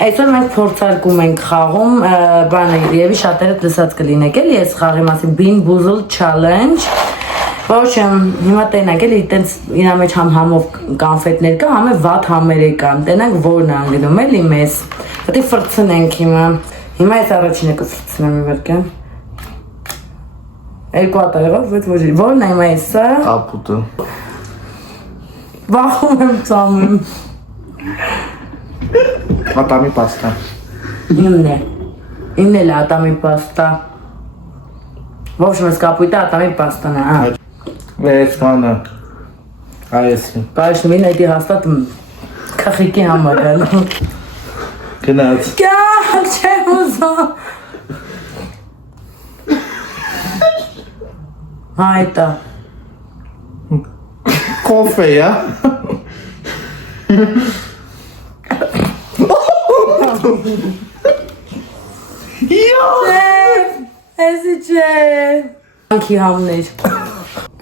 Այսօր մենք փորձարկում ենք խաղում, բանը երևի շատերը լսած կլինեք էլի, ես խաղի մասին Bean Boozled Challenge, ոչ հիմա տենանք էլի, տենց իրա մեջ համ համով կանֆետներ կա, համ է վատ համերը կան, տենանք որն է անգնում էլի մեզ, պետք է ֆրցնենք հիմա ես առաջինը կֆրցնեմ իվերքեն, երկու հատ եղավ, որն է հիմա ես սա, Կապուտը, վախում եմ ծամում, ատամի պաստա, Իմն էլ ատամի պաստա, ովշ մեզ կապույտը ատամի պաստան է, Ես բանը, այեսի, Կարիշն մին այդի հաստատ կախիկի համար էլ, գնաց, Կյակ չեմ ուզում, հայտա, կոֆե է, Էսի չէ, անքի համներ,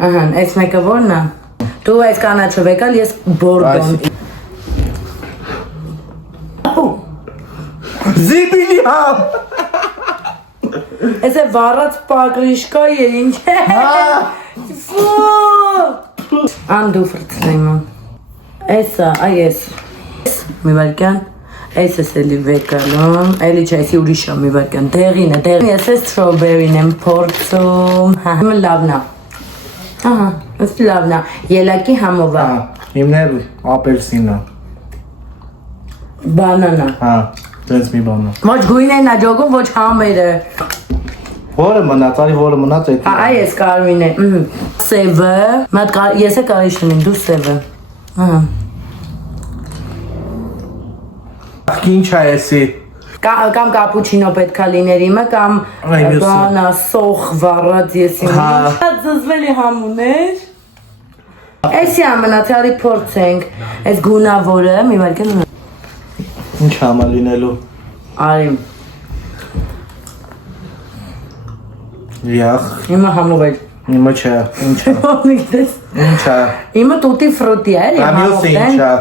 ահան, այս մեկը որն է, դու այս կանաչով եկալ, ես բորդոն, զիբիլի համ, Ես է վառած պագրիշկա է, ինչ է, անդու վրծնեմ, էսա, այ ես, մի վարկյան, Այս ես էլի վեկալում, էլի չէ, այսի ուրիշ եմ մի վարկյան, դեղին է, ես ես սթրոբերին եմ փորձում, հիմը լավն է, ահա, ըստ լավն է, ելակի համով է, իմներ ապելսինը, բանանա, դենց մի բանը, ոչ գույնեն է ջոգում, ոչ համերը, որը մնաց, արի որը մնաց էդ այ ես կարմին է, սևը, ես է կարիշ նմին, դու սևը, Ինչ է եսի, Կամ կապուչինո պետքա լիներ իմը, կամ բանա սոխ վառած ես իմը, շատ զզվելի համուներ, Էսի ամենացյալի փորձենք, այս գունավորը, մի վարկեն ինչ համա լինելու, արիմ, յախ, իմը համով էր, իմը չէ, ինչ է, ինչ է, իմը տուտի ֆրոտի է, ամյոսը ինչ է,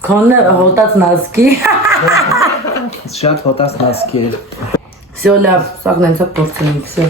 Քոնը հոտած նազկի, շատ հոտած նասկի էր, Всё լավ, սաղ նենցա փորձենք, всё